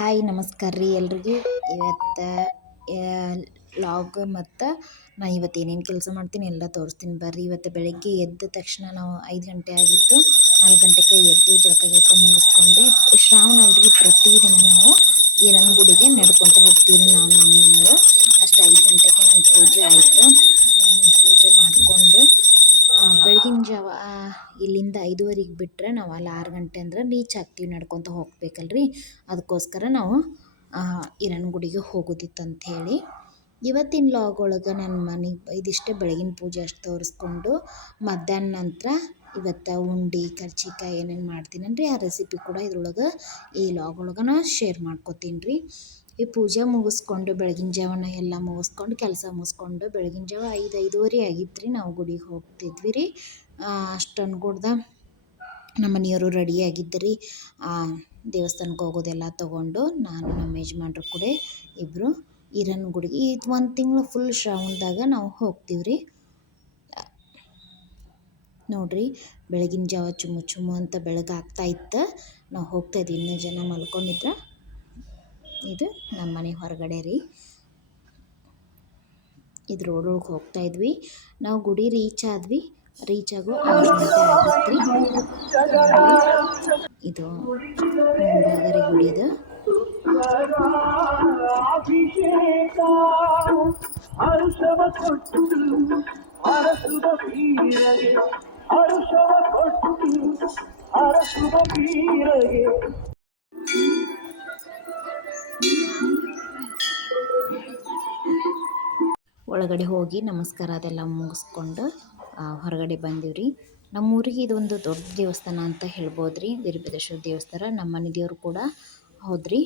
Hi, ನಮಸ್ಕಾರ ರೀ ಎಲ್ರಿಗೂ. ಇವತ್ತು ಲಾಗ್ ಮತ್ತು ನಾ ಇವತ್ತು ಏನೇನು ಕೆಲಸ ಮಾಡ್ತೀನಿ ಎಲ್ಲ ತೋರಿಸ್ತೀನಿ ಬರ್ರಿ. ಇವತ್ತು ಬೆಳಗ್ಗೆ ಎದ್ದ ತಕ್ಷಣ ನಾವು ಐದು ಗಂಟೆ ಆಗಿತ್ತು. ನಾಲ್ಕು ಗಂಟೆಗೆ ಎದ್ದು ಜಳಕ ಗಿಳಕ ಮುಗಿಸ್ಕೊಂಡು, ಶ್ರಾವಣ ಅಲ್ರಿ ಪ್ರತಿದಿನ ನಾವು ಏನನ್ನ ಗುಡಿಗೆ ನಡ್ಕೊತ ಹೋಗ್ತೀವಿ ನಾವು ನಮ್ಮ ಅಷ್ಟು ಐದು ಗಂಟೆಗೆ ನಮ್ಮ ಪೂಜೆ ಆಯಿತು. ಪೂಜೆ ಮಾಡಿಕೊಂಡು ಬೆಳಗಿನ ಜಾವ ಇಲ್ಲಿಂದ ಐದುವರೆಗೆ ಬಿಟ್ಟರೆ ನಾವು ಅಲ್ಲಿ ಆರು ಗಂಟೆ ಅಂದ್ರೆ ರೀಚ್ ಆಗ್ತೀವಿ ನಡ್ಕೊತ ಹೋಗ್ಬೇಕಲ್ರಿ. ಅದಕ್ಕೋಸ್ಕರ ನಾವು ಈರನ ಗುಡಿಗೆ ಹೋಗೋದಿತ್ತು ಅಂಥೇಳಿ ಇವತ್ತಿನ ಲಾಗ್ ಒಳಗೆ ನನ್ನ ಮನೆಗೆ ಇದಿಷ್ಟೇ ಬೆಳಗಿನ ಪೂಜೆ ಅಷ್ಟು ತೋರಿಸ್ಕೊಂಡು ಮಧ್ಯಾಹ್ನ ನಂತರ ಇವತ್ತು ಉಂಡೆ ಕರ್ಜಿಕಾಯಿ ಏನೇನು ಮಾಡ್ತೀನಂದ್ರೆ ಆ ರೆಸಿಪಿ ಕೂಡ ಇದ್ರೊಳಗೆ ಈ ಲಾಗ್ ಒಳಗೆ ನಾ ಶೇರ್ ಮಾಡ್ಕೊತೀನಿ ರೀ ಈ ಪೂಜೆ ಮುಗಿಸ್ಕೊಂಡು ಬೆಳಗಿನ ಜಾವನ ಎಲ್ಲ ಮುಗಿಸ್ಕೊಂಡು ಕೆಲಸ ಮುಗಿಸ್ಕೊಂಡು ಬೆಳಗಿನ ಜಾವ ಐದು, ಐದುವರೆ ಆಗಿತ್ತು ರೀ ನಾವು ಗುಡಿಗೆ ಹೋಗ್ತಿದ್ವಿ ರೀ. ಅಷ್ಟು ಅನ್ಕೊಡ್ದ ನಮ್ಮ ಮನೆಯವರು ರೀ ದೇವಸ್ಥಾನಕ್ಕೆ ಹೋಗೋದೆಲ್ಲ ತೊಗೊಂಡು ನಾನು ನಮ್ಮ ಯಜಮಾನ್ರು ಕೂಡ ಇಬ್ಬರು ಇರನ್ ಗುಡಿಗೆ ಇದು ಒಂದು ತಿಂಗಳು ಫುಲ್ ಶ್ರಾವಣದಾಗ ನಾವು ಹೋಗ್ತೀವಿ ರೀ. ನೋಡ್ರಿ ಬೆಳಗಿನ ಜಾವ ಚುಮ್ಮು ಚುಮ್ಮು ಅಂತ ಬೆಳಗಾಗ್ತಾ ಇತ್ತು. ನಾವು ಹೋಗ್ತಾಯಿದ್ವಿ ಇನ್ನೂ ಜನ ಮಲ್ಕೊಂಡಿದ್ರೆ. ಇದು ನಮ್ಮ ಮನೆ ಹೊರಗಡೆ ರೀ. ಇದು ರೋಡೊಳಗೆ ಹೋಗ್ತಾ ಇದ್ವಿ. ನಾವು ಗುಡಿ ರೀಚ್ ಆದ್ವಿ. ರೀಚ್ ಆಗೋ ಆರು ಗಂಟೆ ಆಗಿತ್ತು ರೀ ಇದು ಮುಂಭಾಗರಿ ಗುಡಿದು ಅಭಿಷೇಕ ಹರ್ಷವ ಕೊಟ್ಟು ಹರಸುವ ವೀರಗೆ ಹರ್ಷವ ಕೊಟ್ಟು ಹರಸುವ ವೀರಗೆ ಒಳಗಡೆ ಹೋಗಿ ನಮಸ್ಕಾರ ಅದೆಲ್ಲ ಮುಗಿಸ್ಕೊಂಡು ಹೊರಗಡೆ ಬಂದೀವಿ ರೀ ನಮ್ಮೂರಿಗೆ ಇದೊಂದು ದೊಡ್ಡ ದೇವಸ್ಥಾನ ಅಂತ ಹೇಳ್ಬೋದು ರೀ ವೀರಭದ್ರೇಶ್ವರ ದೇವಸ್ಥಾನ, ನಮ್ಮ ಮನೆ ದೇವರು ಕೂಡ ಹೌದ್ರಿ.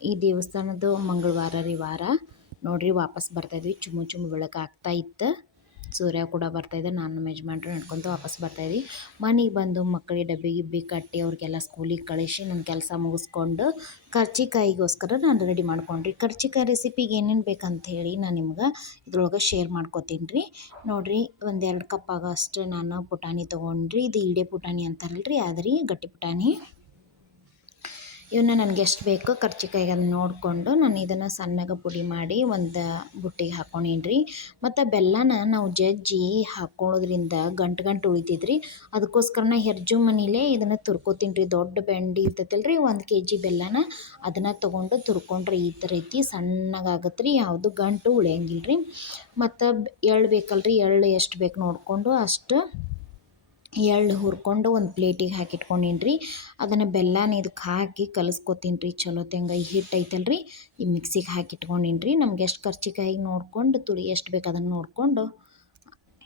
ಈ ದೇವಸ್ಥಾನದ್ದು ಮಂಗಳವಾರ ರೀ ವಾರ ನೋಡ್ರಿ ವಾಪಸ್ ಬರ್ತಾಯಿದ್ವಿ ಚುಮ್ಮು ಚುಮ್ಮು ಬೆಳಕು ಆಗ್ತಾ ಇತ್ತು. ಸೂರ್ಯ ಕೂಡ ಬರ್ತಾಯಿದ್ದೆ ನಾನು ನಮ್ಮ ಯಜಮಾನ್ರು ನಡ್ಕೊತ ವಾಪಸ್ ಬರ್ತಾಯಿದ್ವಿ ಮನೆಗೆ ಬಂದು ಮಕ್ಕಳಿಗೆ ಡಬ್ಬಿ ಗಿಬ್ಬಿ ಕಟ್ಟಿ ಅವ್ರಿಗೆಲ್ಲ ಸ್ಕೂಲಿಗೆ ಕಳಿಸಿ ನನ್ನ ಕೆಲಸ ಮುಗಿಸ್ಕೊಂಡು ಕರ್ಚಿಕಾಯಿಗೋಸ್ಕರ ನಾನು ರೆಡಿ ಮಾಡ್ಕೊಂಡ್ರಿ. ಕರ್ಚಿಕಾಯಿ ರೆಸಿಪಿಗೆ ಏನೇನು ಬೇಕಂತ ಹೇಳಿ ನಾನು ನಿಮ್ಗೆ ಇದ್ರೊಳಗೆ ಶೇರ್ ಮಾಡ್ಕೊತೀನಿ ರೀ. ನೋಡಿರಿ, ಒಂದೆರಡು ಕಪ್ ಆಗೋ ಅಷ್ಟು ನಾನು ಪುಟಾಣಿ ತೊಗೊಂಡ್ರಿ. ಇದು ಈಡೆ ಪುಟಾಣಿ ಅಂತಾರಲ್ಲ ರೀ ಅದು ಗಟ್ಟಿ ಪುಟಾಣಿ. ಇವನ್ನ ನನಗೆ ಎಷ್ಟು ಬೇಕೋ ಕರ್ಚಿಕಾಯಿಗೆ ಅದನ್ನ ನೋಡಿಕೊಂಡು ನಾನು ಇದನ್ನು ಸಣ್ಣಗೆ ಪುಡಿ ಮಾಡಿ ಒಂದು ಬುಟ್ಟಿಗೆ ಹಾಕ್ಕೊಂಡೀನಿ ಮತ್ತು ಬೆಲ್ಲನ ನಾವು ಜಜ್ಜಿ ಹಾಕ್ಕೊಳ್ಳೋದ್ರಿಂದ ಗಂಟು ಗಂಟು ಉಳಿತಿದ್ರಿ. ಅದಕ್ಕೋಸ್ಕರ ನಾ ಹೆರ್ಜು ಮನೇಲೇ ಇದನ್ನು ತುರ್ಕೋತೀನಿ ರೀ ದೊಡ್ಡ ಬೆಂಡಿ ಇರ್ತೈತಲ್ಲ ರೀ ಒಂದು ಕೆ ಜಿ ಬೆಲ್ಲನ ಅದನ್ನು ತೊಗೊಂಡು ತುರ್ಕೊಂಡ್ರೆ ಈ ಥರ ಐತಿ ಸಣ್ಣಗಾಗತ್ತೆ ರೀ ಯಾವುದು ಗಂಟು ಉಳಿಯಂಗಿಲ್ಲ ರೀ ಮತ್ತು ಎಳ್ಳು ಬೇಕಲ್ಲ ರೀ ಎಳ್ಳು ಎಷ್ಟು ಬೇಕು ನೋಡಿಕೊಂಡು ಅಷ್ಟು ಎಳ್ಳು ಹುರ್ಕೊಂಡು ಒಂದು ಪ್ಲೇಟಿಗೆ ಹಾಕಿಟ್ಕೊಂಡೀನಿ ರೀ ಅದನ್ನು ಬೆಲ್ಲನ ಇದಕ್ಕೆ ಹಾಕಿ ಕಲಸ್ಕೊತೀನಿ ರೀ ಚಲೋ ತೆಂಗ ಹಿಟ್ಟು ಐತಲ್ಲ ರೀ ಈ ಮಿಕ್ಸಿಗೆ ಹಾಕಿಟ್ಕೊಂಡೀನಿ ರೀ ನಮ್ಗೆ ಎಷ್ಟು ಖರ್ಚಿಕಾಯಿಗೆ ನೋಡಿಕೊಂಡು ತುಳಿ ಎಷ್ಟು ಬೇಕು ಅದನ್ನು ನೋಡಿಕೊಂಡು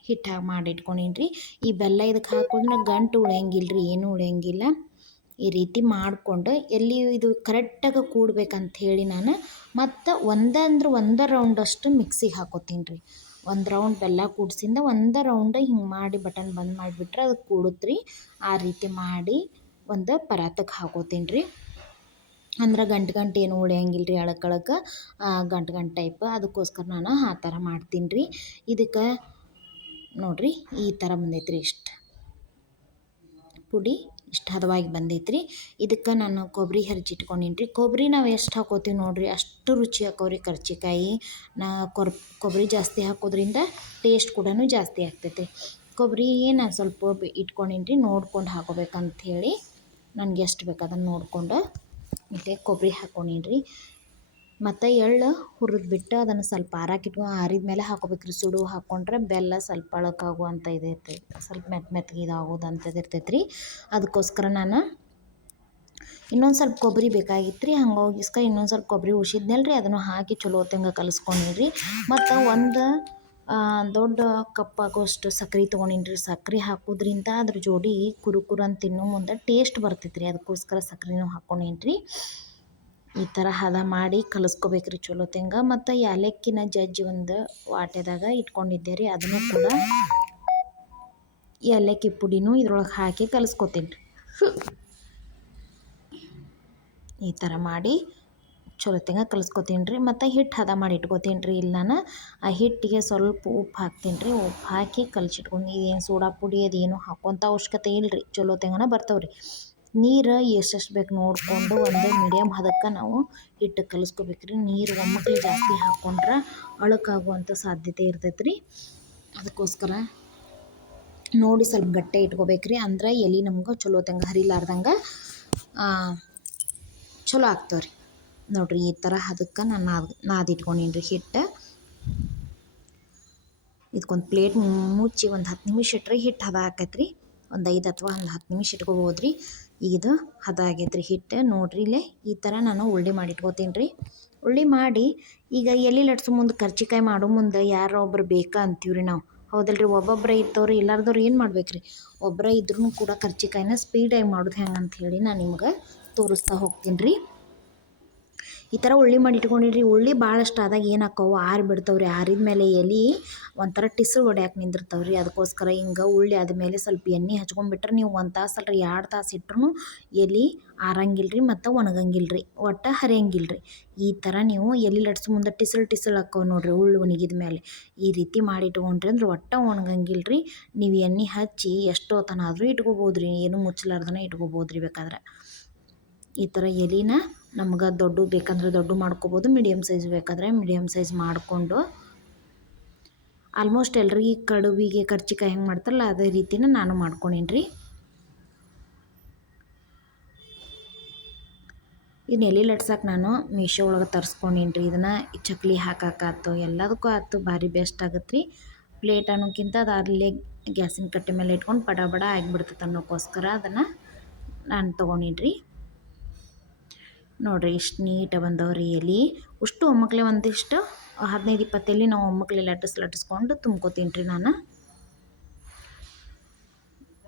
ಹಿಟ್ಟಾಗಿ ಹಾಕಿ ಮಾಡಿ ಇಟ್ಕೊಂಡೀನಿ ರೀ ಈ ಬೆಲ್ಲ ಇದಕ್ಕೆ ಹಾಕೊಂಡ್ರೆ ಗಂಟು ಉಳಿಯಂಗಿಲ್ಲ ರೀ ಏನೂ ಉಳಿಯಂಗಿಲ್ಲ. ಈ ರೀತಿ ಮಾಡಿಕೊಂಡು ಎಲ್ಲಿ ಇದು ಕರೆಕ್ಟಾಗಿ ಕೂಡಬೇಕಂತ ಹೇಳಿ ನಾನು ಮತ್ತು ಒಂದಂದ್ರೆ ಒಂದು ರೌಂಡಷ್ಟು ಮಿಕ್ಸಿಗೆ ಹಾಕೋತೀನಿ ರೀ ಒಂದು ರೌಂಡ್ ಬೆಲ್ಲ ಕೂಡ್ಸಿಂದ ಒಂದು ರೌಂಡ್ ಹಿಂಗೆ ಮಾಡಿ ಬಟನ್ ಬಂದ್ ಮಾಡಿಬಿಟ್ರೆ ಅದು ಕೂಡುತ್ತೆ ರೀ ಆ ರೀತಿ ಮಾಡಿ ಒಂದು ಪರಾತಕ್ಕೆ ಹಾಕೋತೀನಿ ರೀ ಅಂದ್ರೆ ಗಂಟು ಗಂಟು ಏನು ಉಳಿಯಂಗಿಲ್ಲ ರೀ ಆ ಗಂಟು ಗಂಟು ಟೈಪ್ ಅದಕ್ಕೋಸ್ಕರ ನಾನು ಆ ಥರ ಮಾಡ್ತೀನಿ ರೀ ಇದಕ್ಕೆ ನೋಡಿರಿ ಈ ಥರ ಬಂದೈತೆ ರೀ ಇಷ್ಟು. ಪುಡಿ. ಇಷ್ಟು ಹದವಾಗಿ ಬಂದೈತೆ ರೀ ಇದಕ್ಕೆ ನಾನು ಕೊಬ್ಬರಿ ಹೆರ್ಜಿಟ್ಕೊಂಡೀನಿ ರೀ ಕೊಬ್ಬರಿ ನಾವು ಎಷ್ಟು ಹಾಕೋತೀವಿ ನೋಡಿರಿ, ಅಷ್ಟು ರುಚಿ ಹಾಕೋರಿ ಕರ್ಚಿಕಾಯಿ. ನಾ ಕೊರ್ ಕೊಬ್ಬರಿ ಜಾಸ್ತಿ ಹಾಕೋದ್ರಿಂದ ಟೇಸ್ಟ್ ಕೂಡ ಜಾಸ್ತಿ ಆಗ್ತೈತೆ ಕೊಬ್ಬರಿ ನಾನು ಸ್ವಲ್ಪ ಇಟ್ಕೊಂಡೀನಿ ರೀ ನೋಡ್ಕೊಂಡು ಹಾಕೋಬೇಕಂತ ಹೇಳಿ ನನಗೆ ಎಷ್ಟು ಬೇಕು ಅದನ್ನು ನೋಡಿಕೊಂಡು ಮತ್ತು ಕೊಬ್ಬರಿ ಹಾಕ್ಕೊಂಡೀನಿ ರೀ ಮತ್ತು ಎಳ್ಳು ಹುರಿದ್ಬಿಟ್ಟು ಅದನ್ನು ಸ್ವಲ್ಪ ಆರಾಕಿಟ್ಕೊಂಡು ಆರಿದ ಮೇಲೆ ಹಾಕೋಬೇಕು ರೀ ಸುಡು ಹಾಕ್ಕೊಂಡ್ರೆ ಬೆಲ್ಲ ಸ್ವಲ್ಪ ಅಳಕಾಗುವಂಥ ಇದೈತೆ ಸ್ವಲ್ಪ ಮೆತ್ತ ಮೆತ್ತಗೆ ಇದಾಗೋದು ಅಂಥದ್ದು ಇರ್ತೈತೆ ರೀ ಅದಕ್ಕೋಸ್ಕರ ನಾನು ಇನ್ನೊಂದು ಸ್ವಲ್ಪ ಕೊಬ್ಬರಿ ಬೇಕಾಗಿತ್ತು ರೀ ಹಂಗೋಗಿಸ್ಕ ಇನ್ನೊಂದು ಸ್ವಲ್ಪ ಕೊಬ್ಬರಿ ಉಳಿಸಿದ್ನಲ್ಲ ರೀ ಅದನ್ನು ಹಾಕಿ ಚಲೋ ತಂಗ ಕಲಿಸ್ಕೊಂಡೀನಿ ರೀ ಮತ್ತು ಒಂದು ದೊಡ್ಡ ಕಪ್ ಆಗೋಷ್ಟು ಸಕ್ರೆ ತೊಗೊಂಡಿನಿ ರೀ ಸಕ್ರೆ ಹಾಕೋದ್ರಿಂದ ಅದ್ರ ಜೋಡಿ ಕುರು ಕುರು ಅಂತ ತಿನ್ನೋ ಮುಂದೆ ಟೇಸ್ಟ್ ಬರ್ತೈತೆ ರೀ ಅದಕ್ಕೋಸ್ಕರ ಸಕ್ರೆನೂ ಹಾಕ್ಕೊಂಡೇನಿ ರೀ ಈ ಥರ ಹದ ಮಾಡಿ ಕಲಸ್ಕೋಬೇಕು ರೀ ಚಲೋ ತೆಂಗ. ಮತ್ತು ಯಾಲಕ್ಕಿನ ಜಜ್ಜಿ ಒಂದು ವಾಟೆದಾಗ ಇಟ್ಕೊಂಡಿದ್ದೆ ರೀ ಅದನ್ನು ಕೂಡ ಏಲಕ್ಕಿ ಪುಡಿನೂ ಇದ್ರೊಳಗೆ ಹಾಕಿ ಕಲಸ್ಕೊತೀನಿ ಈ ಥರ ಮಾಡಿ ಚಲೋ ತೆಂಗ ಕಲಸ್ಕೊತೀನಿ ರೀ ಮತ್ತು ಹಿಟ್ಟು ಹದ ಮಾಡಿ ಇಟ್ಕೋತೀನಿ ರೀ ಇಲ್ಲ ನಾನು ಆ ಹಿಟ್ಟಿಗೆ ಸ್ವಲ್ಪ ಉಪ್ಪು ಹಾಕ್ತೀನಿ ರೀ ಉಪ್ಪು ಹಾಕಿ ಕಲಸಿಟ್ಕೊಂಡು ಇದೇನು ಸೋಡಾ ಪುಡಿ ಅದೇನು ಹಾಕೋಂಥ ಅವಶ್ಯಕತೆ ಇಲ್ಲ ರೀ ಚಲೋ ತೆಂಗನ ಬರ್ತಾವೆ ರೀ ನೀರು ಎಷ್ಟೆಷ್ಟು ಬೇಕು ನೋಡಿಕೊಂಡು ಒಂದು ಮೀಡಿಯಮ್ ಹದಕ್ಕೆ ನಾವು ಹಿಟ್ಟು ಕಲಿಸ್ಕೋಬೇಕ್ರಿ. ನೀರು ಒಮ್ಮಕ್ಕೆ ಜಾಸ್ತಿ ಹಾಕ್ಕೊಂಡ್ರೆ ಅಳಕಾಗುವಂಥ ಸಾಧ್ಯತೆ ಇರ್ತೈತೆ ರೀ ಅದಕ್ಕೋಸ್ಕರ ನೋಡಿ ಸ್ವಲ್ಪ ಗಟ್ಟೆ ಇಟ್ಕೋಬೇಕ್ರಿ. ಅಂದ್ರೆ ಎಲೆ ನಮ್ಗೆ ಚಲೋ ತಂಗ ಹರಿಲಾರ್ದಂಗೆ ಚಲೋ ಆಗ್ತವೆ ರೀ ನೋಡಿರಿ ಈ ಥರ ಹದಕ್ಕೆ ನಾನು ನಾದ್ ನಾದಿಟ್ಕೊಂಡೀನಿ ರೀ ಹಿಟ್ಟು. ಇದಕ್ಕೊಂದು ಪ್ಲೇಟ್ ಮುಚ್ಚಿ ಒಂದು ಹತ್ತು ನಿಮಿಷ ಇಟ್ಟರೆ ಹಿಟ್ಟು ಹದ ಆಕೈತೆ ರೀ ಒಂದು ಐದು ಅಥವಾ ಒಂದು ಹತ್ತು ನಿಮಿಷ ಇಟ್ಕೋಬೋದು ರೀ ಇದು ಹದ ಆಗೈತೆ ರೀ ಹಿಟ್ಟು ನೋಡಿರಿ ಇಲ್ಲೇ ಈ ಥರ ನಾನು ಉಳ್ಳಿ ಮಾಡಿ ಇಟ್ಕೋತೀನಿ ರೀ ಉಳ್ಳಿ ಮಾಡಿ ಈಗ ಎಲ್ಲಿ ಲಟ್ಸು ಮುಂದೆ ಕರ್ಚಿಕಾಯಿ ಮಾಡೋ ಮುಂದೆ ಯಾರೋ ಒಬ್ರು ಬೇಕಾ ಅಂತೀವಿ ರೀ ನಾವು. ಹೌದಲ್ರಿ ಒಬ್ಬೊಬ್ಬರೇ ಇದ್ದವ್ರು ಇಲ್ಲಾರ್ದವ್ರು ಏನು ಮಾಡ್ಬೇಕು ರೀ ಒಬ್ಬರೇ ಇದ್ರೂ ಕೂಡ ಕರ್ಚಿಕಾಯಿನ ಸ್ಪೀಡಾಗಿ ಮಾಡೋದು ಹೆಂಗೆ ಹೇಳಿ ನಾನು ನಿಮ್ಗೆ ತೋರಿಸ್ತಾ ಹೋಗ್ತೀನಿ ರೀ ಈ ಥರ ಉಳ್ಳಿ ಮಾಡಿ ಇಟ್ಕೊಂಡಿರಿ ಉಳ್ಳಿ ಭಾಳಷ್ಟು ಆದಾಗ ಏನು ಹಾಕೋ ಆರಿ ಬಿಡ್ತಾವ್ರಿ, ಆರಿದ ಮೇಲೆ ಎಲೆ ಒಂಥರ ಟಿಸು ಹೊಡ್ಯಾಕೆ ನಿಂದಿರ್ತಾವ್ರಿ. ಅದಕ್ಕೋಸ್ಕರ ಹಿಂಗೆ ಉಳ್ಳಿ ಆದಮೇಲೆ ಸ್ವಲ್ಪ ಎಣ್ಣೆ ಹಚ್ಕೊಂಡ್ಬಿಟ್ರೆ ನೀವು ಒಂದು ತಾಸು ಅಲ್ರಿ, ಎರಡು ತಾಸು ಇಟ್ರು ಎಲೆ ಆರಂಗಿಲ್ರಿ ಮತ್ತು ಒಣಗಂಗಿಲ್ಲ ರೀ ಒಟ್ಟು ಹರಿಯಂಗಿಲ್ರಿ. ಈ ಥರ ನೀವು ಎಲೆ ಲಟ್ಸು ಮುಂದೆ ಟಿಸಲ್ ಟಿಸಲ್ ಹಾಕೋ ನೋಡ್ರಿ ಉಳ್ಳು ಒಣಗಿದ ಮೇಲೆ ಈ ರೀತಿ ಮಾಡಿ ಇಟ್ಕೊಂಡ್ರಿ ಅಂದ್ರೆ ಒಟ್ಟು ಒಣಗಂಗಿಲ್ಲ ರೀ ನೀವು ಎಣ್ಣೆ ಹಚ್ಚಿ ಎಷ್ಟೋ ತನ ಆದರೂ ಇಟ್ಕೋಬೋದು ರೀ ಏನು ಮುಚ್ಚಲಾರ್ದನ ಇಟ್ಕೋಬೋದು ರೀ ಬೇಕಾದ್ರೆ. ಈ ಥರ ಎಲೆನ ನಮ್ಗೆ ದೊಡ್ಡ ಬೇಕಂದ್ರೆ ದೊಡ್ಡ ಮಾಡ್ಕೋಬೋದು ಮೀಡಿಯಮ್ ಸೈಜ್ ಬೇಕಾದರೆ ಮೀಡಿಯಮ್ ಸೈಜ್ ಮಾಡಿಕೊಂಡು ಆಲ್ಮೋಸ್ಟ್ ಎಲ್ರಿಗೆ ಕಡುಬಿಗೆ ಕರ್ಚಿಕಾಯಿ ಹೆಂಗೆ ಮಾಡ್ತಾರಲ್ಲ ಅದೇ ರೀತಿನ ನಾನು ಮಾಡ್ಕೊಂಡೀನಿ ರೀ ಇನ್ನು ಎಲೆ ಲಟ್ಸಕ್ಕೆ ನಾನು ಮೀಶೋ ಒಳಗೆ ತರಿಸ್ಕೊಂಡೀನಿ ರೀ ಇದನ್ನು ಚಕ್ಲಿ ಹಾಕೋಕ್ಕಾಯ್ತು ಎಲ್ಲದಕ್ಕೂ ಆಯ್ತು ಭಾರಿ ಬೆಸ್ಟ್ ಆಗುತ್ತೆ ರೀ ಪ್ಲೇಟ್ ಅನ್ನೋಕ್ಕಿಂತ ಅದು ಅಲ್ಲೇ ಗ್ಯಾಸಿನ ಕಟ್ಟೆ ಮೇಲೆ ಇಟ್ಕೊಂಡು ಬಡ ಬಡ ಆಗಿಬಿಡ್ತೈತೆ ಅನ್ನೋಕ್ಕೋಸ್ಕರ ಅದನ್ನು ನಾನು ತೊಗೊಂಡೀನಿ ರೀ ನೋಡಿರಿ ಇಷ್ಟು ನೀಟಾಗಿ ಬಂದವ್ರಿ ಎಲೆ. ಅಷ್ಟು ಒಮ್ಮಕ್ಲೆ ಒಂದಿಷ್ಟು ಹದಿನೈದು ಇಪ್ಪತ್ತೆಲ್ಲಿ ನಾವು ಒಮ್ಮಕ್ಲೆ ಲಟ್ಟಿಸ್ ಲಟ್ಟಿಸ್ಕೊಂಡು ತುಂಬ್ಕೋತೀನಿ ರೀ ನಾನು.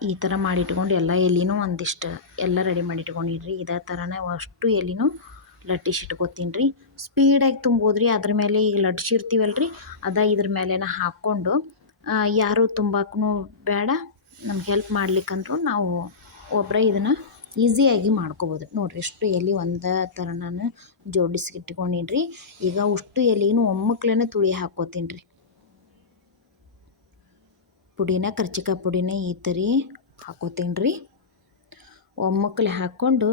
ಈ ಥರ ಮಾಡಿಟ್ಕೊಂಡು ಎಲ್ಲ ಎಲೆನೂ ಒಂದಿಷ್ಟು, ಎಲ್ಲ ರೆಡಿ ಮಾಡಿ ಇಟ್ಕೊಂಡಿರಿ ಇದೇ ಥರನೇ ಅಷ್ಟು ಎಲೆನೂ ಲಟ್ಟಿಸಿ ಇಟ್ಕೊತೀನಿ ರೀ. ಸ್ಪೀಡಾಗಿ ತುಂಬೋದು ರೀ, ಅದ್ರ ಮೇಲೆ ಈಗ ಲಟ್ಸಿರ್ತೀವಲ್ಲ ರೀ ಅದ ಇದ್ರ ಮೇಲೆನ ಹಾಕ್ಕೊಂಡು ಯಾರು ತುಂಬಕ್ಕೂ ಬೇಡ, ನಮ್ಗೆ ಹೆಲ್ಪ್ ಮಾಡ್ಲಿಕ್ಕಂದ್ರೂ ನಾವು ಒಬ್ಬರೇ ಇದನ್ನು ಈಸಿಯಾಗಿ ಮಾಡ್ಕೋಬೋದು. ನೋಡಿರಿ, ಇಷ್ಟು ಎಲೆ ಒಂದೇ ಥರ ನಾನು ಜೋಡಿಸಿ ಇಟ್ಕೊಂಡಿನ್ರಿ. ಈಗ ಅಷ್ಟು ಎಲೆನೂ ಒಮ್ಮಕ್ಲೇ ತುಳಿ ಹಾಕೋತೀನಿ ರೀ ಪುಡಿನ ಕರ್ಚಿಕಾಯಿ ಪುಡಿನ ಈ ಥರ ಹಾಕೋತೀನಿ ರೀ ಒಮ್ಮಕ್ಲೆ ಹಾಕ್ಕೊಂಡು,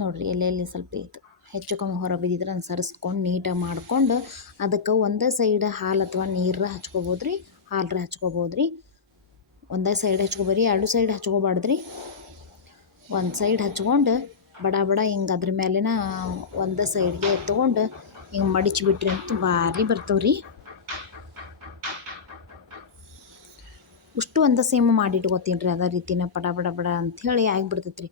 ನೋಡಿರಿ ಎಲೆಯಲ್ಲಿ ಸ್ವಲ್ಪ ಇತ್ತು. ಹೆಚ್ಚು ಕಮ್ಮಿ ಹೊರ ಬಿದ್ದಿದ್ರೆ ಅನುಸರಿಸ್ಕೊಂಡು ಸರಿಸ್ಕೊಂಡು ನೀಟಾಗಿ ಮಾಡ್ಕೊಂಡು ಅದಕ್ಕೆ ಒಂದೇ ಸೈಡ್ ಹಾಲು ಅಥವಾ ನೀರು ಹಚ್ಕೋಬೋದು ರೀ ಹಾಲ್ರ ಹಚ್ಕೋಬೋದು ರೀ ಒಂದೇ ಸೈಡ್ ಹಚ್ಕೊಬೇರಿ, ಎರಡು ಸೈಡ್ ಹಚ್ಕೊಬಾರ್ದ್ರಿ. ಒಂದು ಸೈಡ್ ಹಚ್ಕೊಂಡು ಬಡ ಬಡ ಹಿಂಗೆ ಅದ್ರ ಮೇಲೆನ ಒಂದು ಸೈಡ್ಗೆ ತೊಗೊಂಡು ಹಿಂಗೆ ಮಡಿಚಿಬಿಟ್ರಿ ಅಂತ ಭಾರಿ ಬರ್ತವ್ರಿ. ಅಷ್ಟು ಒಂದೇ ಸೇಮ್ ಮಾಡಿ ಇಟ್ಕೋತೀನಿ ರೀ ಅದೇ ರೀತಿನ ಪಡ ಬಡ ಬಡ ಅಂಥೇಳಿ ಆಗಿಬಿಡ್ತೈತೆ ರೀ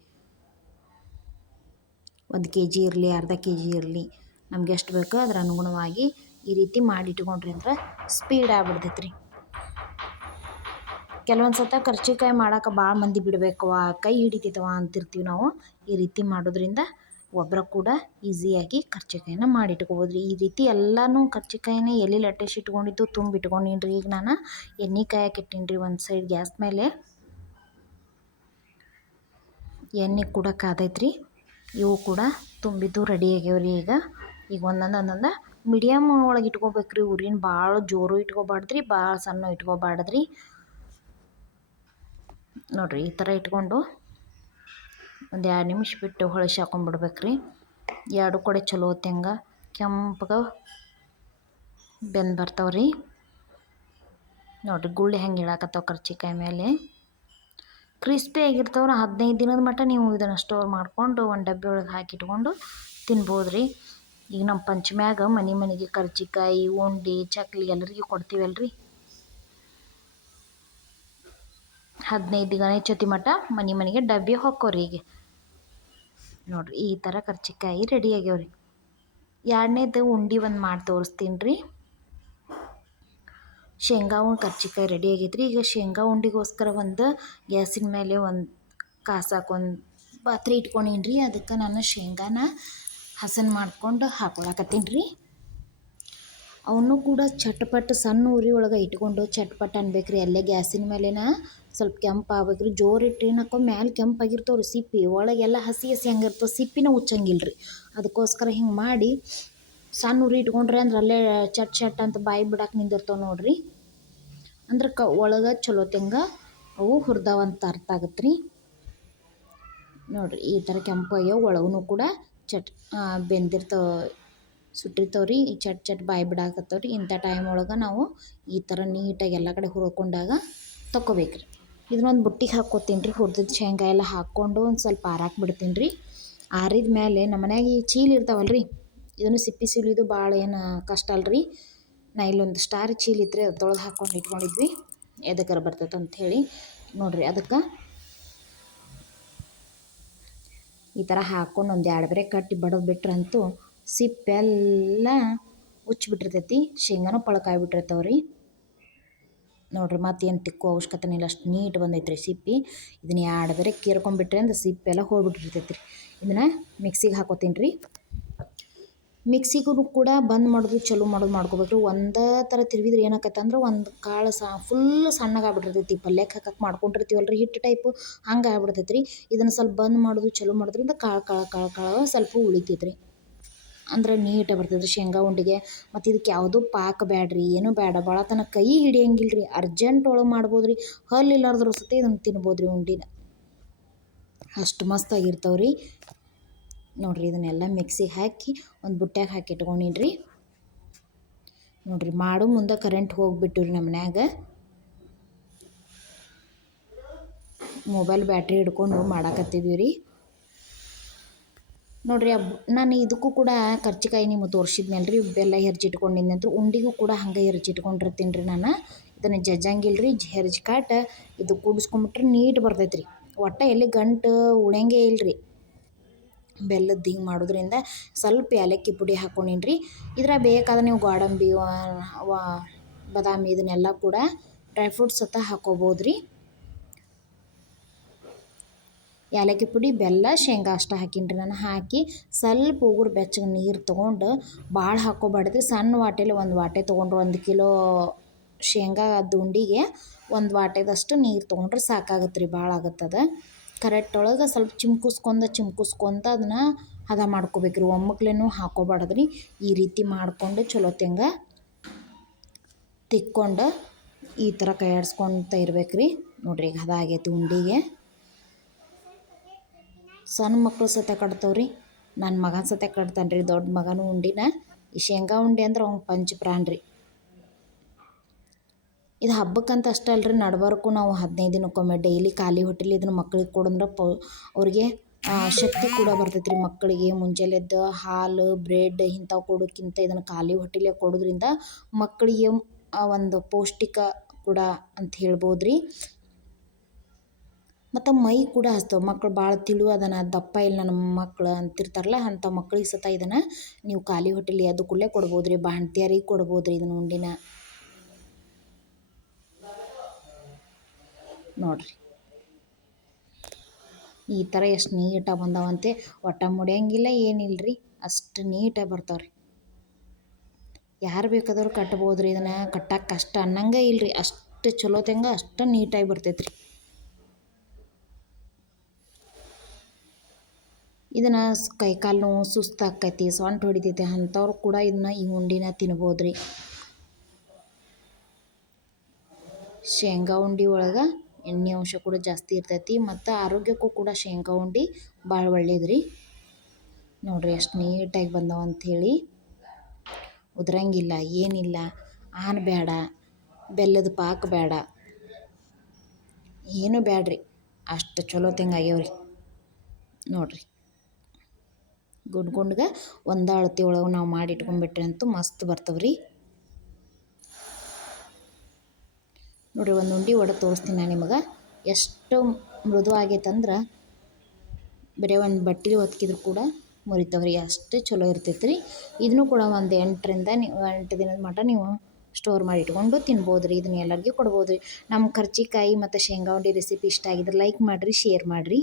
ಒಂದು ಕೆ ಜಿ ಇರಲಿ, ಅರ್ಧ ಕೆ ಜಿ ಇರಲಿ, ನಮ್ಗೆ ಎಷ್ಟು ಬೇಕೋ ಅದ್ರ ಅನುಗುಣವಾಗಿ ಈ ರೀತಿ ಮಾಡಿಟ್ಕೊಂಡ್ರಿ ಅಂದ್ರೆ ಸ್ಪೀಡ್ ಆಗಿಬಿಡ್ತೈತ್ರಿ. ಕೆಲವೊಂದು ಸತ ಕರ್ಜಿಕಾಯಿ ಮಾಡೋಕೆ ಭಾಳ ಮಂದಿ ಬಿಡಬೇಕವ್ವ, ಕೈ ಹಿಡಿತೈತವ ಅಂತಿರ್ತೀವಿ ನಾವು. ಈ ರೀತಿ ಮಾಡೋದ್ರಿಂದ ಒಬ್ಬರ ಕೂಡ ಈಸಿಯಾಗಿ ಕರ್ಜಿಕಾಯಿನ ಮಾಡಿಟ್ಕೋಬೋದು ರೀ ಈ ರೀತಿ ಎಲ್ಲನೂ ಕರ್ಜಿಕಾಯಿನ ಎಲೆ ಲಟ್ಟಿಸಿ ಇಟ್ಕೊಂಡಿದ್ದು ತುಂಬಿಟ್ಕೊಂಡೀನಿ ರೀ ಈಗ ನಾನು ಎಣ್ಣೆ ಕಾಯಕ್ಕೆ ಇಟ್ಟೀನಿ ರೀ ಒಂದು ಸೈಡ್ ಗ್ಯಾಸ್ ಮೇಲೆ. ಎಣ್ಣೆ ಕೂಡ ಕಾದೈತೆ ರೀ ಇವು ಕೂಡ ತುಂಬಿದ್ದು ರೆಡಿ ಆಗ್ಯಾವ ರೀ ಈಗ. ಈಗ ಒಂದೊಂದು ಒಂದೊಂದು ಮೀಡಿಯಮ್ ಒಳಗೆ ಇಟ್ಕೋಬೇಕು ರೀ ಉರಿನ ಭಾಳ ಜೋರು ಇಟ್ಕೋಬಾರ್ದು ರೀ ಭಾಳ ಸಣ್ಣ ಇಟ್ಕೋಬಾರ್ದು ರೀ ನೋಡಿರಿ ಈ ಥರ ಇಟ್ಕೊಂಡು ಒಂದು ಎರಡು ನಿಮಿಷ ಬಿಟ್ಟು ಹೊಳಸಿ ಹಾಕೊಂಡ್ಬಿಡ್ಬೇಕ್ರಿ ಎರಡು ಕೂಡ ಚಲೋ ತೆಂಗ ಕೆಂಪಗೆ ಬೆಂದು ಬರ್ತಾವೆ ರೀ ನೋಡಿರಿ ಗುಳ್ಳಿ ಹೆಂಗೆ ಇಳಾಕತ್ತಾವ ಕರ್ಚಿಕಾಯಿ ಮೇಲೆ ಕ್ರಿಸ್ಪಿ ಆಗಿರ್ತಾವ್ರ ಹದಿನೈದು ದಿನದ ಮಟ್ಟ ನೀವು ಇದನ್ನು ಸ್ಟೋರ್ ಮಾಡಿಕೊಂಡು ಒಂದು ಡಬ್ಬಿ ಒಳಗೆ ಹಾಕಿಟ್ಕೊಂಡು ತಿನ್ಬೋದು ರೀ ಈಗ ನಮ್ಮ ಪಂಚಮ್ಯಾಗ ಮನೆ ಮನೆಗೆ ಕರ್ಜಿಕಾಯಿ ಉಂಡೆ, ಚಕ್ಲಿ ಎಲ್ಲರಿಗೂ ಕೊಡ್ತೀವಲ್ಲ ಹದಿನೈದು ಗಣೇಶತಿ ಮಟ್ಟ ಮನೆ ಮನೆಗೆ ಡಬ್ಬಿ ಹೊಕ್ಕೋರಿ ಈಗ. ನೋಡಿರಿ, ಈ ಥರ ಕರ್ಚಿಕಾಯಿ ರೆಡಿ ಆಗ್ಯಾವ್ರಿ. ಎರಡನೇದು ಉಂಡೆ ಒಂದು ಮಾಡಿ ತೋರಿಸ್ತೀನಿ ರೀ ಶೇಂಗಾ ಉಂಡು ಕರ್ಚಿಕಾಯಿ ರೆಡಿ ಆಗೈತೆ ರೀ ಈಗ ಶೇಂಗಾ ಉಂಡಿಗೋಸ್ಕರ ಒಂದು ಗ್ಯಾಸಿನ ಮೇಲೆ ಒಂದು ಕಾಸಾಕೊಂದು ಪಾತ್ರೆ ಇಟ್ಕೊಂಡೀನಿ ರೀ ಅದಕ್ಕೆ ನಾನು ಶೇಂಗಾನ ಹಸನ್ ಮಾಡ್ಕೊಂಡು ಹಾಕೊಳಕತ್ತೀನಿ ರೀ ಅವನು ಕೂಡ ಚಟ್ಪಟ್ ಸಣ್ಣ ಉರಿ ಒಳಗೆ ಇಟ್ಕೊಂಡು ಚಟ್ಪಟ್ ಅನ್ಬೇಕು ರೀ ಅಲ್ಲೇ ಗ್ಯಾಸಿನ ಮೇಲೆನ ಸ್ವಲ್ಪ ಕೆಂಪು ಆಗ್ಬೇಕು ರೀ ಜೋರು ಇಟ್ಟರೆ ಮ್ಯಾಲೆ ಕೆಂಪಾಗಿರ್ತಾವೆ ರೀ ಸಿಪ್ಪಿ. ಒಳಗೆಲ್ಲ ಹಸಿ ಹಸಿ ಹಂಗಿರ್ತವೆ. ಸಿಪ್ಪಿನ ಉಚ್ಚಂಗಿಲ್ಲ ರೀ ಅದಕ್ಕೋಸ್ಕರ ಹಿಂಗೆ ಮಾಡಿ ಸಣ್ಣ ಉರಿ ಇಟ್ಕೊಂಡ್ರೆ ಅಂದ್ರೆ ಅಲ್ಲೇ ಚಟ್ ಚಟ್ ಅಂತ ಬಾಯಿ ಬಿಡಕ್ಕೆ ನಿಂದಿರ್ತಾವೆ ನೋಡಿರಿ. ಅಂದ್ರೆ ಕ ಒಳಗೆ ಚಲೋ ತೆಂಗ ಅವು ಹುರಿದಾವಂತ ಅರ್ಥ ಆಗತ್ತೆ ರೀ ನೋಡಿರಿ ಈ ಥರ ಕೆಂಪಾಗ್ಯಾವ ಒಳಗೂ ಕೂಡ ಚಟ್ ಬೆಂದಿರ್ತಾವ, ಸುಟ್ಟಿರ್ತಾವ್ರಿ. ಚಟ್ ಚಟ್ ಬಾಯಿ ಬಿಡಾಕತ್ತವ್ರಿ. ಇಂಥ ಟೈಮ್ ಒಳಗೆ ನಾವು ಈ ಥರ ನೀಟಾಗಿ ಎಲ್ಲ ಕಡೆ ಹುರ್ಕೊಂಡಾಗ ತಗೋಬೇಕ್ರಿ ಇದನ್ನೊಂದು ಬುಟ್ಟಿಗೆ ಹಾಕ್ಕೋತೀನಿ ರೀ ಹುರಿದಿದ್ದು ಶೇಂಗಾ ಎಲ್ಲ ಹಾಕ್ಕೊಂಡು ಒಂದು ಸ್ವಲ್ಪ ಆರಾಕ್ ಬಿಡ್ತೀನಿ ರೀ. ಆರಿದ ಮೇಲೆ ನಮ್ಮ ಮನ್ಯಾಗ ಈ ಚೀಲ ಇರ್ತಾವಲ್ಲ ರೀ, ಇದನ್ನು ಸಿಪ್ಪಿ ಸುಲಿದು ಭಾಳ ಏನು ಕಷ್ಟ ಅಲ್ರಿ ನಾ ಇಲ್ಲೊಂದು ಸ್ಟಾರ್ ಚೀಲ ಇದ್ರೆ ಅದೊಳಗೆ ಹಾಕ್ಕೊಂಡು ಇಟ್ಕೊಂಡಿದ್ವಿ ಎದಕ್ಕಾರ ಬರ್ತೈತೆ ಅಂಥೇಳಿ ನೋಡಿರಿ ಅದಕ್ಕೆ ಈ ಥರ ಹಾಕ್ಕೊಂಡು ಒಂದು ಎರಡು ಬರೆ ಕಟ್ಟಿ ಬಡದು ಬಿಟ್ರಂತೂ ಸಿಪ್ಪೆಲ್ಲ ಉಚ್ಚಿಬಿಟ್ಟಿರ್ತೈತಿ ಶೇಂಗಾನೂ ಪಳಕಾಯ್ಬಿಟ್ಟಿರ್ತಾವೆ ರೀ. ನೋಡಿರಿ ಮತ್ತೇನು ತಿಕ್ಕೋ ಅವಶ್ಯಕತೆ ಇಲ್ಲ, ಅಷ್ಟು ನೀಟ್ ಬಂದೈತೆ ರೀ ಸಿಪ್ಪಿ. ಇದನ್ನ ಎರಡು ಬೇರೆ ಕೇರ್ಕೊಂಬಿಟ್ರೆ ಅಂದ್ರೆ ಸಿಪ್ಪೆಲ್ಲ ಹೋಗ್ಬಿಟ್ಟಿರ್ತೈತೆ ರೀ ಇದನ್ನು ಮಿಕ್ಸಿಗೆ ಹಾಕೋತೀನಿ ರೀ ಮಿಕ್ಸಿಗೂ ಕೂಡ ಬಂದ್ ಮಾಡೋದು ಚಲೋ ಮಾಡೋದು ಮಾಡ್ಕೋಬೇಕು ರೀ ಒಂದೇ ಥರ ತಿರುವಿದ್ರೆ ಏನಾಕೈತೆ ಅಂದ್ರೆ ಒಂದು ಕಾಳು ಸಾ ಫುಲ್ ಸಣ್ಣಗಾಗ್ಬಿಟ್ಟಿರ್ತೈತಿ ಪಲ್ಯಕ್ಕೆ ಹಾಕಕ್ಕೆ ಮಾಡ್ಕೊಂಡಿರ್ತೀವಲ್ಲ ರೀ ಹಿಟ್ಟು ಟೈಪು ಹಂಗೆ ಆಗ್ಬಿಡ್ತೈತೆ ರೀ ಇದನ್ನು ಸ್ವಲ್ಪ ಬಂದ್ ಮಾಡೋದು ಚಲೋ ಮಾಡೋದ್ರಿಂದ ಕಾಳು ಕಾಳು ಕಾಳು ಕಾಳು ಸ್ವಲ್ಪ ಉಳಿತೈತೆ ರೀ ಅಂದ್ರೆ ನೀಟಾಗಿ ಬರ್ತದ್ರಿ ಶೇಂಗಾ ಉಂಡಿಗೆ. ಮತ್ತು ಇದಕ್ಕೆ ಯಾವುದೂ ಪಾಕ ಬ್ಯಾಡ್ರಿ, ಏನೂ ಬೇಡ ಭಾಳ ತನಕ ಕೈ ಹಿಡಿಯಂಗಿಲ್ಲ ರೀ ಅರ್ಜೆಂಟ್ ಒಳಗೆ ಮಾಡ್ಬೋದು ರೀ ಹಲ್ಲು ಇಲ್ಲಾರ್ದ್ರ ಸತಿ ಇದನ್ನು ತಿನ್ಬೋದು ರೀ ಉಂಡಿನ. ಅಷ್ಟು ಮಸ್ತಾಗಿರ್ತಾವೆ ರೀ ನೋಡಿರಿ ಇದನ್ನೆಲ್ಲ ಮಿಕ್ಸಿಗೆ ಹಾಕಿ ಒಂದು ಬುಟ್ಟ್ಯಾಗ ಹಾಕಿ ಇಟ್ಕೊಂಡಿನ್ರಿ. ನೋಡಿರಿ ಮಾಡು ಮುಂದೆ ಕರೆಂಟ್ ಹೋಗಿಬಿಟ್ಟು ರೀ ನಮ್ಮನ್ಯಾಗ ಮೊಬೈಲ್ ಬ್ಯಾಟ್ರಿ ಹಿಡ್ಕೊಂಡು ಮಾಡಾಕತ್ತಿದ್ವಿ ರೀ ನೋಡಿರಿ ನಾನು ಇದಕ್ಕೂ ಕೂಡ ಕರ್ಜಿಕಾಯಿ ನಿಮಗೆ ತೋರಿಸಿದ್ನಲ್ಲ ರೀ ಬೆಲ್ಲ ಹೆರ್ಜಿಟ್ಕೊಂಡಿದ್ದೆ ಅಂತ ಉಂಡಿಗೂ ಕೂಡ ಹಂಗೆ ಹೆರ್ಜಿಟ್ಕೊಂಡಿರ್ತೀನಿ ರೀ ನಾನು. ಇದನ್ನು ಜಜ್ಜಂಗಿಲ್ಲ ರೀ ಹೆರ್ಜಿ ಕಾಟ ಇದು ಕೂಡಿಸ್ಕೊಂಬಿಟ್ರೆ ನೀಟ್ ಬರ್ತೈತೆ ರೀ ಒಟ್ಟು ಎಲ್ಲಿ ಗಂಟು ಉಳಿಯಂಗೇ ಇಲ್ಲ ರೀ ಬೆಲ್ಲದ್ದು ಹಿಂಗೆ ಮಾಡೋದ್ರಿಂದ ಸ್ವಲ್ಪ ಏಲಕ್ಕಿ ಪುಡಿ ಹಾಕ್ಕೊಂಡಿನಿ ರೀ ಇದ್ರಾಗ ಬೇಕಾದ್ರೆ ನೀವು ಗೋಡಂಬಿ, ವಾ ಬಾದಾಮಿ ಇದನ್ನೆಲ್ಲ ಕೂಡ ಡ್ರೈ ಫ್ರೂಟ್ಸ್ ಸತ ಹಾಕ್ಕೋಬೋದು ರೀ ಏಲಕ್ಕಿ ಪುಡಿ, ಬೆಲ್ಲ, ಶೇಂಗಾ ಅಷ್ಟು ಹಾಕೀನಿ ನಾನು. ಹಾಕಿ ಸ್ವಲ್ಪ ಉಗುರು ಬೆಚ್ಚಗೆ ನೀರು ತೊಗೊಂಡು ಭಾಳ ಹಾಕೋಬಾರ್ದ್ರಿ. ಸಣ್ಣ ವಾಟೆಲಿ ಒಂದು ವಾಟೆ ತೊಗೊಂಡ್ರೆ ಒಂದು ಕಿಲೋ ಶೇಂಗಾ ದುಂಡಿಗೆ ಒಂದು ವಾಟೆದಷ್ಟು ನೀರು ತೊಗೊಂಡ್ರೆ ಸಾಕಾಗತ್ತೆ ರೀ ಭಾಳ ಆಗತ್ತದ. ಕರೆಕ್ಟ್ ಒಳಗೆ ಸ್ವಲ್ಪ ಚಿಮ್ಕುಸ್ಕೊಂಡ ಚಿಮ್ಕುಸ್ಕೊಂತ ಅದನ್ನು ಹದ ಮಾಡ್ಕೋಬೇಕು ರೀ ಒಮ್ಮಕ್ಲೇನು ಹಾಕ್ಕೋಬಾರ್ದು ರೀ ಈ ರೀತಿ ಮಾಡಿಕೊಂಡು ತೆಂಗ ತಿಕ್ಕೊಂಡು ಈ ಥರ ಕೈಯಾಡಿಸ್ಕೊತ ಇರ್ಬೇಕು ರೀ ನೋಡಿರಿ ಈಗ ಹದ ಆಗೈತಿ ಉಂಡಿಗೆ. ಸಣ್ಣ ಮಕ್ಕಳು ಸತೆ ಕಟ್ತಾವೆ ರೀ ನನ್ನ ಮಗನ ಸತೆ ಕಟ್ತಾನೆ ರೀ ದೊಡ್ಡ ಮಗನೂ ಉಂಡಿನ. ಈ ಶೇಂಗಾ ಉಂಡೆ ಅಂದ್ರೆ ಅವ್ನು ಪಂಚ ಪ್ರಾಣ ರೀ ಇದು ಹಬ್ಬಕ್ಕಂತ ಅಷ್ಟೇ ಅಲ್ರಿ, ನಡ್ಬಾರ್ಕು ನಾವು ಹದಿನೈದು ದಿನಕ್ಕೊಮ್ಮೆ ಡೈಲಿ ಖಾಲಿ ಹೊಟ್ಟೆಲಿ ಇದನ್ನು ಮಕ್ಳಿಗೆ ಕೊಡಂದ್ರೆ ಪ, ಅವ್ರಿಗೆ ಶಕ್ತಿ ಕೂಡ ಬರ್ತೈತೆ ರೀ ಮಕ್ಕಳಿಗೆ ಮುಂಜಾನೆದ್ದು ಹಾಲು, ಬ್ರೆಡ್ ಇಂಥವು ಕೊಡೋಕ್ಕಿಂತ ಇದನ್ನು ಖಾಲಿ ಹೊಟ್ಟೆಲೇ ಕೊಡೋದ್ರಿಂದ ಮಕ್ಕಳಿಗೆ ಒಂದು ಪೌಷ್ಟಿಕ ಕೂಡ ಅಂತ ಹೇಳ್ಬೋದು ರೀ ಮತ್ತು ಮೈ ಕೂಡ ಹಚ್ತಾವೆ. ಮಕ್ಳು ಭಾಳ ತಿಳು ಅದನ, ದಪ್ಪ ಇಲ್ಲ ನನ್ನ ಮಕ್ಳು ಅಂತಿರ್ತಾರಲ್ಲ ಅಂಥ ಮಕ್ಳಿಗೆ ಸತ ಇದನ್ನು ನೀವು ಖಾಲಿ ಹೊಟ್ಟೆಲಿ ಅದು ಕೂಡಲೇ ಕೊಡ್ಬೋದು ರೀ ಬಾಣ್ತಿಯರಿಗೆ ಕೊಡ್ಬೋದು ರೀ ಇದನ್ನು ಉಂಡಿನ. ನೋಡಿರಿ. ಈ ಥರ ಎಷ್ಟು ನೀಟಾಗಿ ಬಂದಾವಂತೆ. ಒಟ್ಟ ಮುಡಿಯಂಗಿಲ್ಲ ಏನಿಲ್ಲ ರೀ ಅಷ್ಟು ನೀಟಾಗಿ ಬರ್ತಾವೆ ರೀ ಯಾರು ಬೇಕಾದವ್ರು ಕಟ್ಬೋದು ರೀ ಇದನ್ನು. ಕಟ್ಟಕ್ಕೆ ಕಷ್ಟ ಅನ್ನಂಗೆ ಇಲ್ಲ ರೀ ಅಷ್ಟು ತೆಂಗ ಅಷ್ಟು ನೀಟಾಗಿ ಬರ್ತೈತೆ ರೀ ಇದನ್ನು ಕೈ ಕಾಲು ನೋವು ಸುಸ್ತು ಆಕೈತಿ ಸೊಂಟ ಹೊಡಿತೈತಿ ಅಂಥವ್ರು ಕೂಡ ಇದನ್ನ ಈ ಉಂಡಿನ ತಿನ್ಬೋದು ರೀ ಶೇಂಗಾ ಉಂಡೆ ಒಳಗೆ ಎಣ್ಣೆ ಅಂಶ ಕೂಡ ಜಾಸ್ತಿ ಇರ್ತೈತಿ ಮತ್ತು ಆರೋಗ್ಯಕ್ಕೂ ಕೂಡ ಶೇಂಗಾ ಉಂಡೆ ಭಾಳ ಒಳ್ಳೇದು ರೀ ನೋಡಿರಿ ಎಷ್ಟು ನೀಟಾಗಿ ಬಂದಾವ ಅಂಥೇಳಿ. ಉದ್ರಂಗಿಲ್ಲ, ಏನಿಲ್ಲ, ಆನ್ ಬೇಡ ಬೆಲ್ಲದ ಪಾಕ ಬೇಡ ಏನು ಬ್ಯಾಡ್ರಿ, ಅಷ್ಟು ಚಲೋ ತೆಂಗ ಆಗ್ಯಾವ ರೀ ನೋಡಿರಿ. ಗುಂಡು ಗುಂಡ್ಗೆ ಒಂದು ಅಳತಿ ಒಳಗೆ ನಾವು ಮಾಡಿ ಇಟ್ಕೊಂಡ್ಬಿಟ್ರೆ ಅಂತೂ ಮಸ್ತ್ ಬರ್ತವೆ ರೀ ನೋಡಿರಿ ಒಂದು ಉಂಡೆ ಒಡೆ ತೋರಿಸ್ತೀನಿ ನಾನು ನಿಮಗೆ. ಎಷ್ಟು ಮೃದು ಆಗೈತಂದ್ರೆ ಬರೀ ಒಂದು ಬಟ್ಟೆ ಒತ್ಕಿದ್ರು ಕೂಡ ಮುರಿತಾವೆ ರೀ ಅಷ್ಟು ಚಲೋ ಇರ್ತೈತೆ ರೀ ಇದನ್ನು ಕೂಡ ಒಂದು ಎಂಟರಿಂದ ನೀವು ಎಂಟು ದಿನದ ಮಟ್ಟ ನೀವು ಸ್ಟೋರ್ ಮಾಡಿ ಇಟ್ಕೊಂಡು ತಿನ್ಬೋದು ರೀ ಇದನ್ನ ಎಲ್ಲರಿಗೂ ಕೊಡ್ಬೋದು ರೀ ನಮ್ಮ ಕರ್ಜಿಕಾಯಿ ಮತ್ತು ಶೇಂಗಾ ಉಂಡಿ ರೆಸಿಪಿ ಇಷ್ಟ ಆಗಿದ್ರೆ ಲೈಕ್ ಮಾಡಿರಿ ಶೇರ್ ಮಾಡಿರಿ.